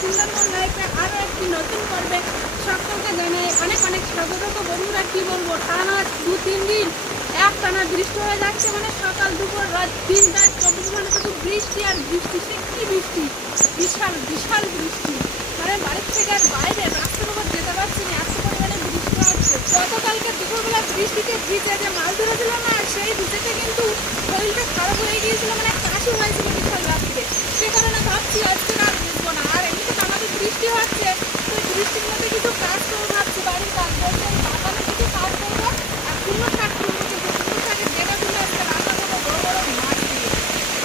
সুন্দরবন লাইফে আরও একটি নতুন পর্বে সকলকে জানাই অনেক অনেক স্বাগত। বন্ধুরা, কি বলবো, টানা 2-3 দিন একটানা বৃষ্টি হয়ে যাচ্ছে, মানে সকাল দুপুর রাত 3-4 ঘন্টা শুধু বৃষ্টি আর বৃষ্টি। সে কি বৃষ্টি, বিশাল বিশাল বৃষ্টি, মানে বাড়ির থেকে আর বাইরে রাস্তার উপর যেতে পারছি না, এত পরিমাণে বৃষ্টি হচ্ছে। গতকালকে দুপুরবেলা বৃষ্টিতে ভিজে যে মাছ ধরেছিল না, সেই ভিজেতে কিন্তু শরীরটা খারাপ হয়ে গিয়েছিল, মানে কাশি হয়েছিল বিশাল রাত্রে। সে কারণে ভাবছি আজকে আর ভিজবো না। আর এমনিতে আমাদের বৃষ্টি হচ্ছে, তো বৃষ্টির মধ্যে কিছু কাজ করবো ভাবছি, বাড়ির কাজ বলতে বাগানে কিছু কাজ করবো। আর কুমড়ো শাক করবো, কুমড়ো শাকের ডেটা তুলে আজকে রান্না করবো বড় বড় মাছ দিয়ে।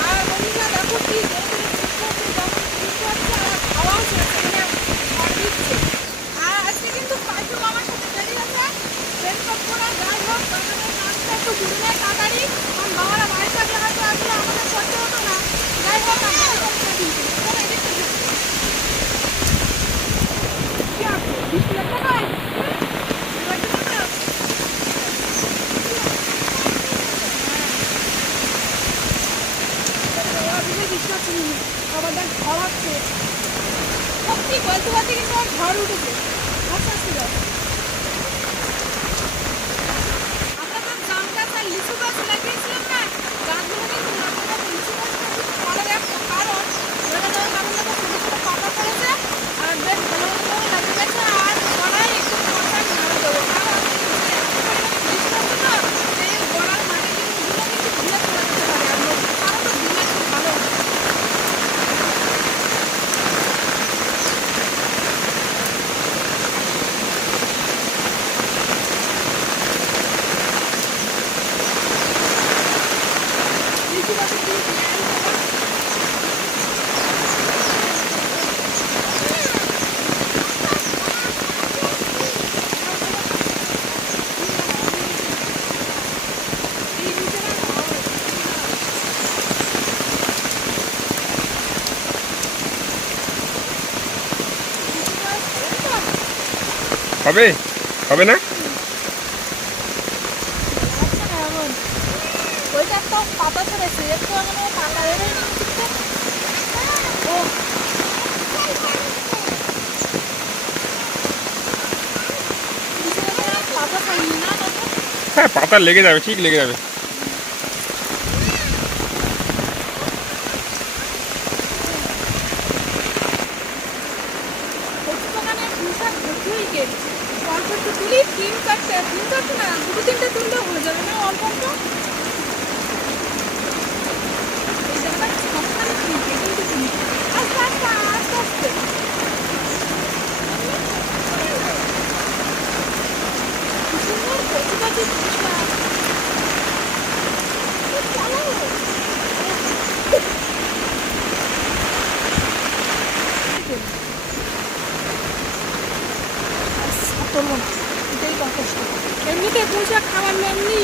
আর বন্ধুরা দেখো কি বৃষ্টি হচ্ছে, যেমন বৃষ্টি হচ্ছে আর আওয়াজ হচ্ছে, মানে ঝড় দিচ্ছে। আর আজকে কিন্তু পাঁচু আমার সাথে বেরিয়েছে রেনকোট পরা। যাই হোক, বাগানের কাজটা একটু ঘুরে নেয় তাড়াতাড়ি, কারণ বাবারা বাড়ি থাকলে হয়তো আসলে আমাদের করতে হতো না। যাই হোক, আমরা করবো না কিন্তু চলো এদিকে যাই। কি আছে বৃষ্টি একটা নয় বৃষ্টি হচ্ছে, আবার দেখ ঝড় হচ্ছে। সত্যি বলতে বলতে কিন্তু আর ঝড় উঠেছে, আস্তে আস্তে যাও। আমরা তো জাম গাছ আর লিচু গাছ লাগিয়েছিলাম না, গাছগুলো কিন্তু লাগানো লিচু গাছটা কিন্তু ভালো একটা কারণ ধরে দেওয়ার কারণ দেখো ছোটো ছোটো পাতা পড়েছে আর বেশ ভালো ভালো লাগে গেছে। আর গলায় একটু খড়টা নাড়া দেবো, কারণ যে এত পরিমাণে বৃষ্টি হচ্ছে না, সেই গলার মাটি গুলো কিন্তু ধুয়ে চলে যেতে পারে। আর কারণ তো দিলে একটু ভালো হয়। লিচু গাছের দিকে এই নিচে না হবে হবে না? আচ্ছা না এমন ওইটা একটা পাতা ছেড়েছে, একটু এখনো পাতা বেরোয় নি উচিত। ও নিচে পাতা খাইনি না তখন। হ্যাঁ, পাতা লেগে যাবে, ঠিক লেগে যাবে। কচু বাগানে পুঁইশাক প্রচুরই কেটেছে, অল্প একটু তুলি, 3-4টে না 2-3টে তুললেও হয়ে যাবে না, অল্প অল্প। এই জায়গাটা সবখানে তুলছে, কিন্তু তুলি আস্তে আস্তে আস্তে আস্তে। কি সুন্দর কচু গাছের পুঁইশাক। এটাই যথেষ্ট, এমনিতে পুঁইশাক খাবার এমনি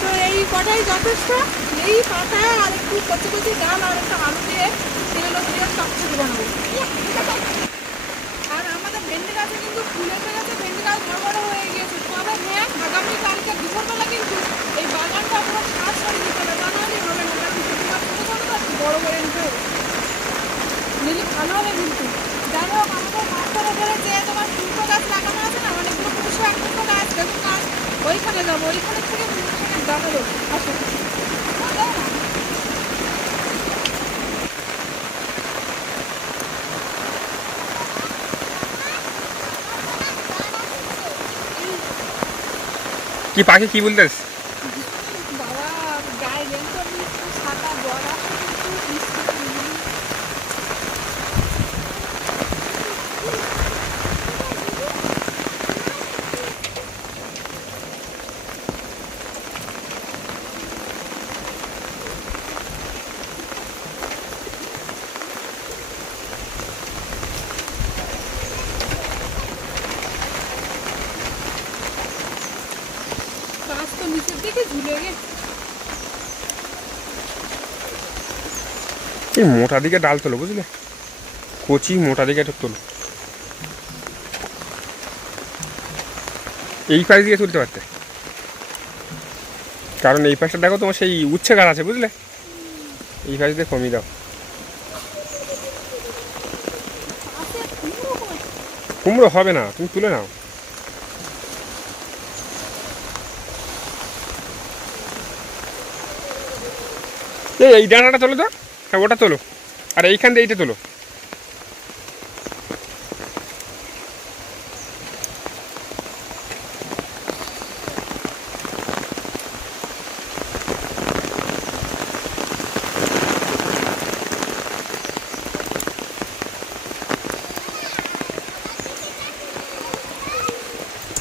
তো এই কটাই যথেষ্ট। এই পাতা আর একটু কচি কচি ডাল আর একটা আলু দিয়ে তেল দিয়ে চচ্চড়ি বানাবো। আর আমাদের ভেন্ডি গাছে কিন্তু ফুল এসে গেছে, ভেন্ডি গাছ বড় বড় হয়ে গিয়েছে। তবে হ্যাঁ, আগামীকালকে দুপুরবেলা কিন্তু এই বাগানটা পুরো সাজ করে দিতে হবে, তা নাহলে হবে না, কারণ ছোটো গাছ ছোটো ছোটো গাছ বড় করে নিতে হবে, নিলে ভালো হবে কিন্তু। যাই হোক, আমাদের মাস্টার ওপরে যে তোমার ফুলকো গাছ লাগানো আছে না, অনেকগুলো পুঁইশাক ফুলকো গাছ বেগুন গাছ, ওইখানে যাবো, ওইখানে থেকে পুঁইশাকের দানা দেবো। আসো কি পাখি কি বলতেস? বাবা, গায়ে রেনকোট নিচ্ছি, ছাতা জ্বর আসে কিন্তু বৃষ্টিতে ভিজে। গাছ তো নিচের দিকে ঝুলে গেছে। এই মোটা দিকে ডাল তোলো, বুঝলে, কচি মোটা দিকে একটা তোলো। এই পাশ দিয়ে তুলতে পারতে, কারণ এই পাশটা দেখো তোমার সেই উচ্ছে গাছ আছে, বুঝলে, এই পাশ দিয়ে কমিয়ে দাও। কুমড়ো হবে না, তুমি তুলে নাও। এই ডানাটা তোলো তো। হ্যাঁ, ওটা তোলো। আর এইখান দিয়ে এইটা তোলো।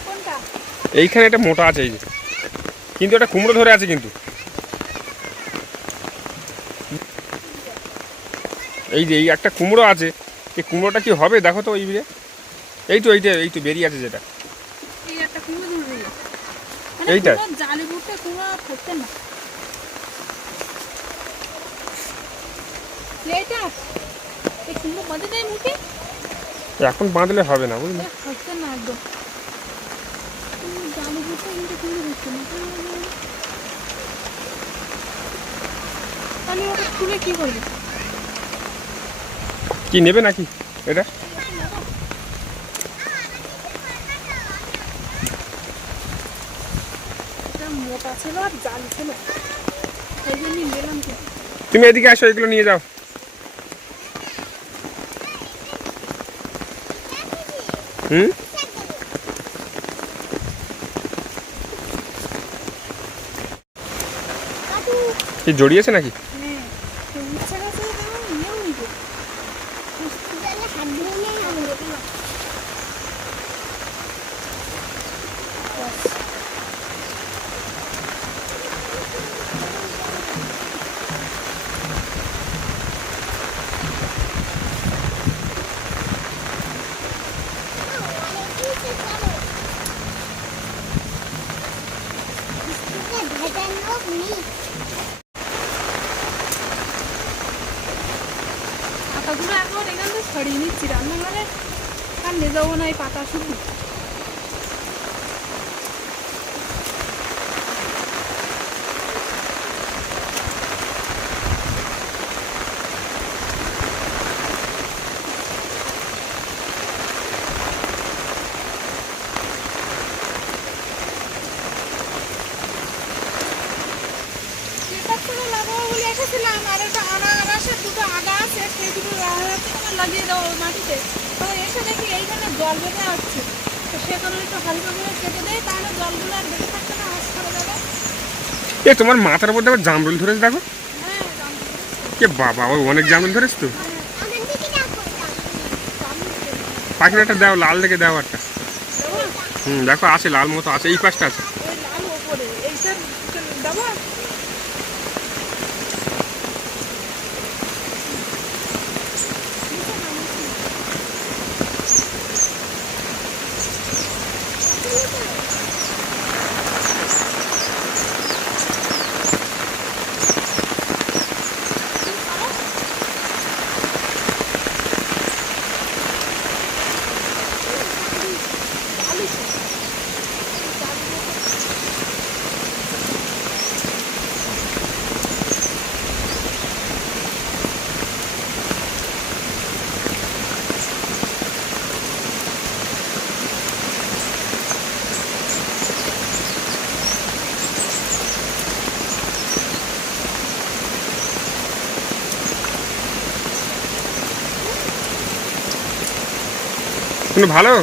কোনটা? এইখানে একটা মোটা আছে, এই যে, কিন্তু এটা কুমড়ো ধরে আছে কিন্তু। এই যে এই একটা কুমড়ো আছে, এই কুমড়োটা কি হবে দেখো তো। এই তো বেরিয়ে আছে যেটা। এই একটা কুমড়ো ধরবে। এইটা? জালি বুটে কুমড়ো ফুটতে না। এইটা এই কুমড়ো বাঁধে দেয় মুখে। এখন বাঁধলে হবে না, বুঝলি? ফুটতে না একদম। জালি বুটে কিন্তু কুমড়ো ফুটতে না। তাহলে ওটা খুলে কি করবে? কি নেবে নাকি এটা? মোটা ছিল আর জাল ছিল, সেই জন্যই নিলাম। কি তুমি এদিকে আসো, এগুলো নিয়ে যাও। হুম, কি জড়িয়েছে নাকি? পাতাগুলো এখন এখান থেকে ছড়িয়ে নিচ্ছি, রান্নাঘরে আর নিয়ে যাবো না এই পাতা শুধু। লাগাবো বলে এসেছিলাম, আর একটা আনারসের দুটো আগা আছে, সেই দুটো লাগিয়ে দেবো মাটিতে। তো এসে দেখি এইখানে জল বেঁধে আসছে, তো সে কারণে একটু হালকা করে কেটে দেয়, তাহলে জলগুলো আর বেঁধে থাকবে না, হাস করে যাবে। এ তোমার মাথার মধ্যে আবার জামরুল ধরেছে দেখো। হ্যাঁ, কে বাবা, ওই অনেক জামরুল ধরেছে তো। পাখির একটা দাও, লাল দেখে দাও একটা। হুম, দেখো আছে, লাল মতো আছে, এই পাশটা আছে। ওই লাল ওপরে এইটার দেবো। কোনো ভালো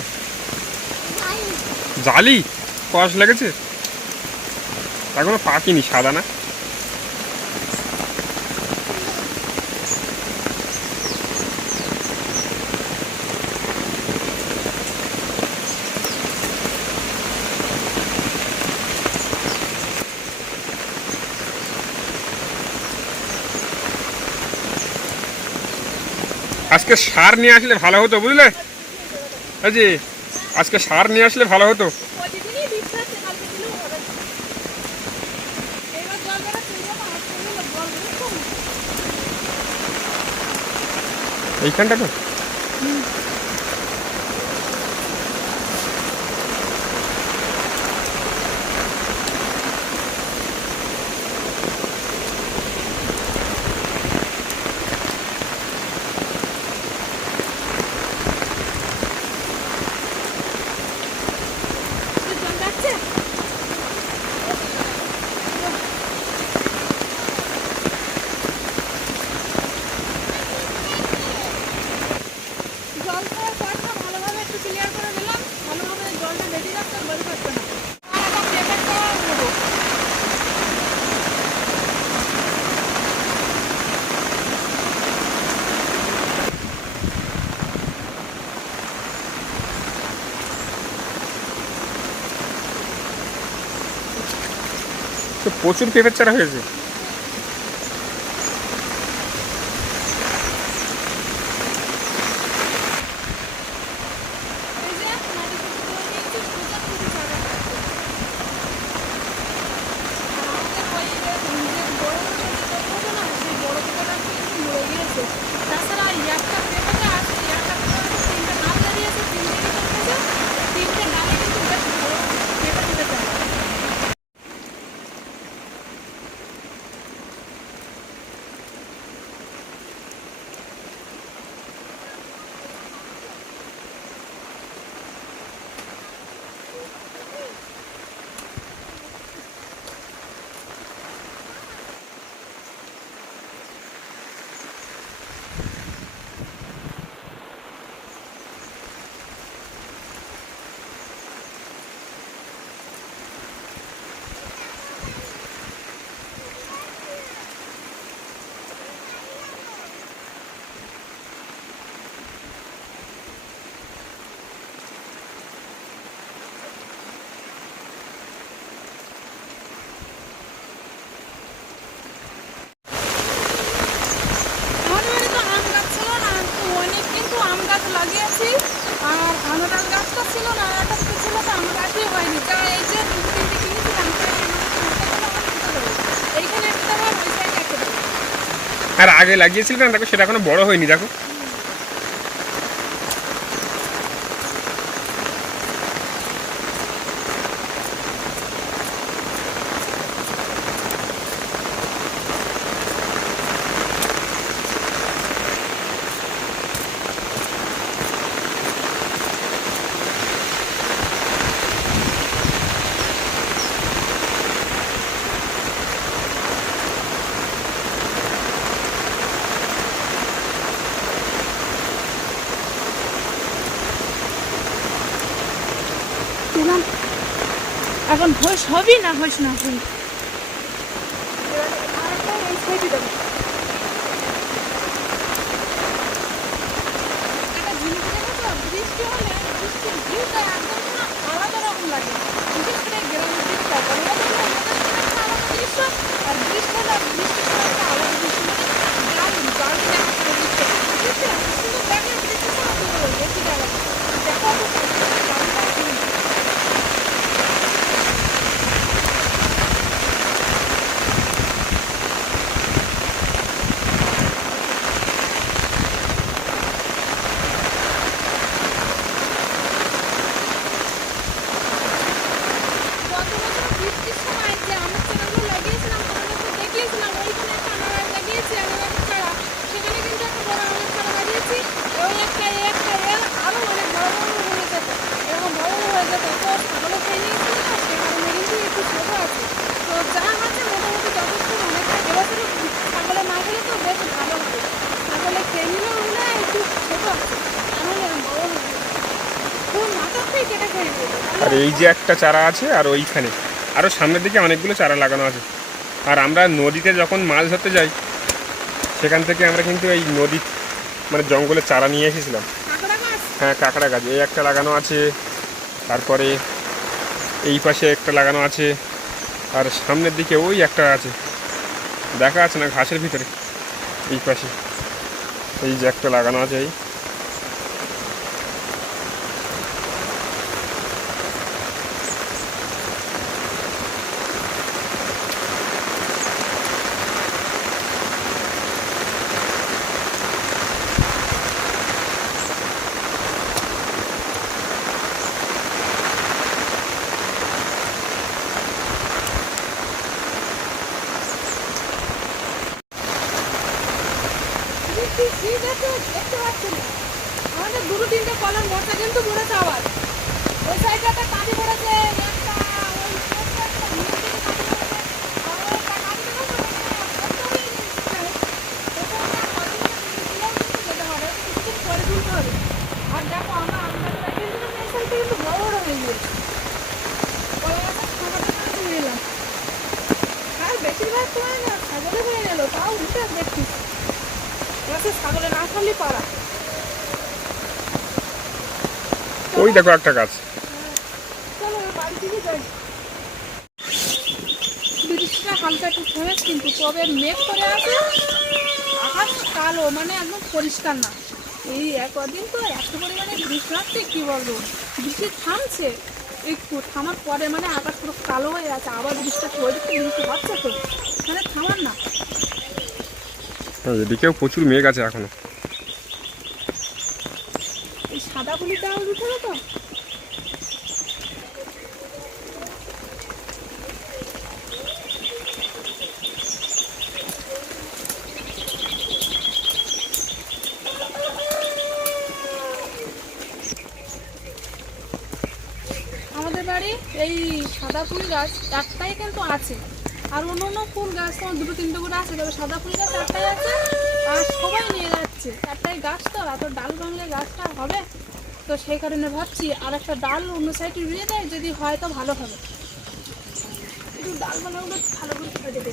জালি কষ লেগেছে, এখনো পাকিনি, সাদা না। আজকে সার নিয়ে আসলে ভালো হতো, বুঝলে? এই যে আজকে সার নিয়ে আসলে ভালো হতো। প্রতিদিনই দিচ্ছে, কালকে দিলেও হবে। এবার জল বেড়া তুলবো না, আজকে দিলে জল বেরোচ্ছে না। এইখানটা তো তো প্রচুর পেঁপের চারা হয়েছে। এই যে মাটি থেকে তুলে নিয়েছি, প্রচুর প্রচুর চারা। আর আমাদের ওই যে বড় পেঁপেটা না, সেই বড় পেঁপেটা কিন্তু মরে গিয়েছে। তাছাড়া একটা পেঁপেতে আছে, একটা পেঁপে আছে, তিনটে ডাল বেরিয়েছে, তিনটে কিন্তু তিনটে ডালে কিন্তু বেশ ভালো পেঁপে উঠেছে আমার। আমাদের বাড়িতে আম গাছ ছিল না, তো অনেক কিন্তু আম গাছ লাগিয়েছি। আর আনারস গাছটা ছিল না, আনারসটা ছিল, তো আম গাছই হয়নি। যা এই যে দুটো তিনটে কিনেছিলাম, তাই এইখানে একটা দেবো, ওই সাইডে একটা দেবো। আর আগে লাগিয়েছিলেন না, দেখো সেটা এখনো বড় হয়নি দেখো। দিলাম। এখন হোস হবি না হোস না হবি, আরেকটা এই সাইডে দেবো। একটা জিনিস দেখো তো, বৃষ্টি হলে বৃষ্টির ভিউটা একদম না আলাদা রকম লাগে। বিশেষ করে গ্রামের দিকটা বন্যা হলে একটা আলাদা দৃশ্য, আর বৃষ্টি হলে বৃষ্টির সময় একটা আলাদা দৃশ্য, মানে দারুণ দারুণ একটা দৃশ্য। বৃষ্টি এত সুন্দর দেখে, বৃষ্টির সময় কি বলবো, বেশি ভালো লাগে। দেখো তো দারুণ দারুণ। গত বছর বৃষ্টির সময় যে আমের চারাগুলো লাগিয়েছিলাম, তোমাদের তো দেখিয়েছিলাম, ওইখানে একটা আনারস লাগিয়েছি, আনারসের চারা। সেখানে কিন্তু একটা বড় আমের চারা লাগিয়েছি। ওই একটা এই একটা এর আরও অনেক বড় বড় হয়ে যেত, এরকম বড় বড় হয়ে যেত। তো ছাগলে খেয়ে নিয়েছিল না, সে কারণে কিন্তু একটু ছোটো আছে। তো যা আছে মোটামুটি যথেষ্ট অনেকটা। এবছরে ছাগলে না খেলে তো বেশ ভালো হবে, ছাগলে খেয়ে নিলেও হলে একটু ছোটো আছে, তাহলে বড় হবে। খুব মাথার থেকে কেটে খেয়ে নেবে। আর এই যে একটা চারা আছে, আর ওইখানে আরও সামনের দিকে অনেকগুলো চারা লাগানো আছে। আর আমরা নদীতে যখন মাছ ধরতে যাই, সেখান থেকে আমরা কিন্তু এই নদী মানে জঙ্গলের চারা নিয়ে এসেছিলাম। কাঁকড়া গাছ হ্যাঁ, কাঁকড়া গাছ এই একটা লাগানো আছে, তারপরে এই পাশে একটা লাগানো আছে, আর সামনের দিকে ওই একটা আছে, দেখা আছে না ঘাসের ভিতরে, এই পাশে এই যে একটা লাগানো আছে। এই দেখতে পাচ্ছি না, আমাদের দুটো তিনটে কলার মোটা কিন্তু পড়েছে। আবার ওই সাইডে একটা কাঁদি পড়েছে, একটা ওই ছোট্ট একটা ভিড় থেকে কাঁদি পড়েছে। আর ওই কাঁদি থেকে যেতে হবে, কিছুদিন পরে তুলতে হবে। আর দেখো আমরা আমগাছ লাগিয়েছিলাম, এই সাইডে কিন্তু বড় বড় হয়ে গিয়েছে। কলা গাছের খাবারটা তুলে এলাম, আর বেশিরভাগ সময় না ছাগলে হয়ে গেল, তাও উঠে দেখছি গাছে ছাগলে না খালি পারা। ওই দেখো একটা গাছ। চলো বাড়ি দিকে যাই। হালকা একটু থেমেছে, কিন্তু তবে মেঘ করে আছে, আকাশ কালো, মানে একদম পরিষ্কার না। এই কদিন তো এত পরিমাণে বৃষ্টি হচ্ছে, কি বলবো, বৃষ্টি থামছে একটু, থামার পরে মানে আকাশ পুরো কালো হয়ে আছে, আবার বৃষ্টিটা ওই দিকে বৃষ্টি হচ্ছে তো, মানে থামার না। এদিকেও প্রচুর মেঘ আছে এখনো। এই সাদা পুলিটা উঠে তো। আমাদের বাড়ি এই সাদা ফুল গাছ একটাই কিন্তু আছে, আর অন্য অন্য ফুল গাছ তোমার দুটো তিনটে করে আছে, তবে সাদা ফুল গাছ একটাই আছে, আর সবাই নিয়ে যাচ্ছে। একটাই গাছ তো, এত ডাল ভাঙলে গাছটা হবে, তো সেই কারণে ভাবছি আর একটা ডাল অন্য সাইডে রুয়ে দেয়, যদি হয় তো ভালো হবে। একটু ডালপালাগুলো ভালো করে কেটে দেবে।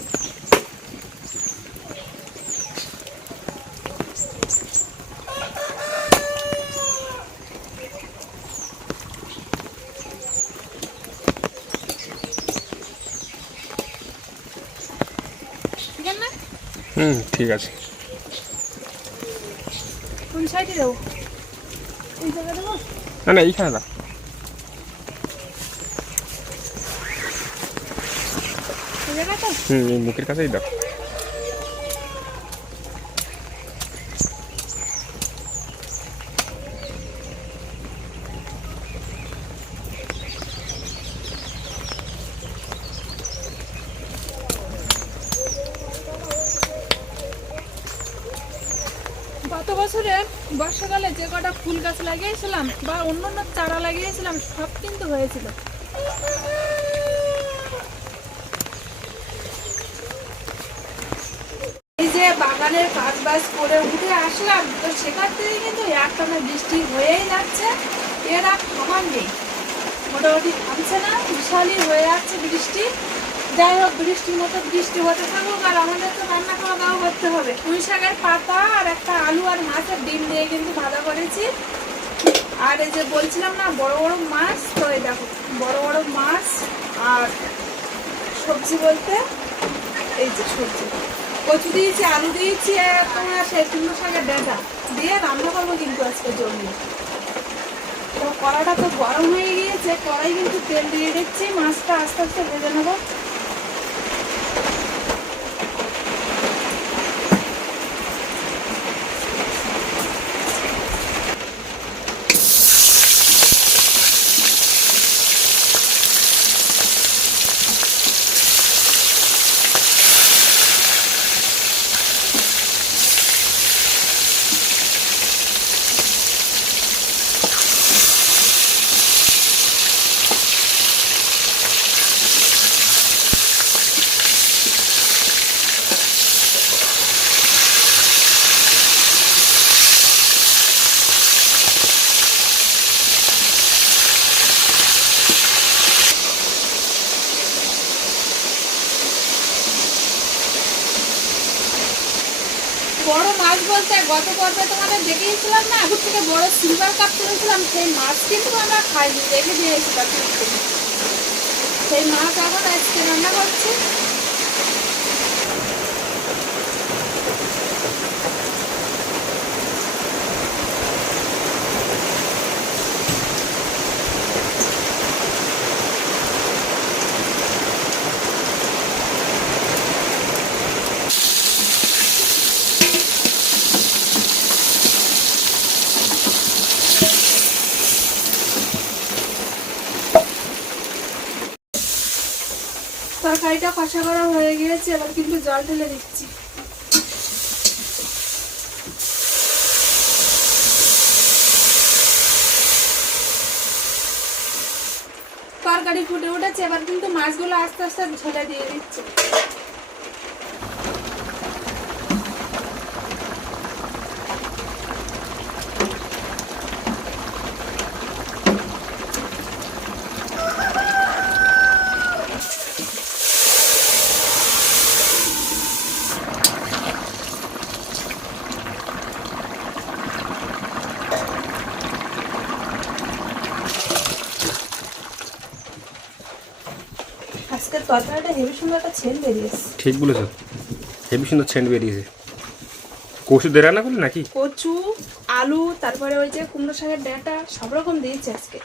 ঠিক আছে না? ঠিক আছে। কোন সাইডে দেবো? এই জায়গা দেবো? না না, এইখানে দাও। এই জায়গায় তো? এই মুখের কাছেই দাও। গত বছরে বর্ষাকালে যে কটা ফুল গাছ লাগিয়েছিলাম বা অন্য অন্য চারা লাগিয়েছিলাম, সব কিন্তু হয়েছিল। এই যে বাগানের কাজ বাজ করে উঠে আসলাম, তো সেখান থেকে কিন্তু একটানা বৃষ্টি হয়েই যাচ্ছে, এর আর থামার নেই। মোটামুটি থামছে না, বিশালই হয়ে যাচ্ছে বৃষ্টি। যাই হোক, বৃষ্টির মতো বৃষ্টি হতে থাকুক, আর আমাদের তো রান্না খাওয়া দাওয়া করতে হবে। পুঁই শাকের পাতা আর একটা আলু আর মাছের ডিম দিয়ে কিন্তু ভাজা করেছি। আর এই যে বলছিলাম না বড় বড় মাছ, তো এই দেখো বড় বড় মাছ। আর সবজি বলতে এই যে সবজি, কচু দিয়েছি, আলু দিয়েছি, আর তোমার সেই কুমড়ো শাকের ডাঁটা দিয়ে রান্না করবো কিন্তু আজকে জমিয়ে। তো কড়াটা তো গরম হয়ে গিয়েছে, কড়াই কিন্তু তেল দিয়ে দিচ্ছি, মাছটা আস্তে আস্তে ভেজে নেবো। বড় মাছ বলতে গত পর্বে তোমাদের দেখিয়েছিলাম না, এখন থেকে বড় সিলভার কাপ করেছিলাম, সেই মাছ কিন্তু আমরা খাইনি, রেখে দিয়েছিলাম। সেই মাছ এখন আজকে রান্না করছি। তরকারিটা কষা করা হয়ে গিয়েছে, এবার কিন্তু জল ঢেলে দিচ্ছি। তরকারি ফুটে উঠেছে, এবার কিন্তু মাছগুলো আস্তে আস্তে ঝোলে দিয়ে দিচ্ছি। আজকের তরকারিটা হেবি সুন্দর একটা ছেন বেরিয়েছে। ঠিক বলেছ, হেবি সুন্দর সেন্ট বেরিয়েছে। কচু দিয়ে রান্না করলি নাকি? কচু, আলু, তারপরে ওই যে কুমড়ো শাকের ডাঁটা সব রকম দিয়েছে আজকে।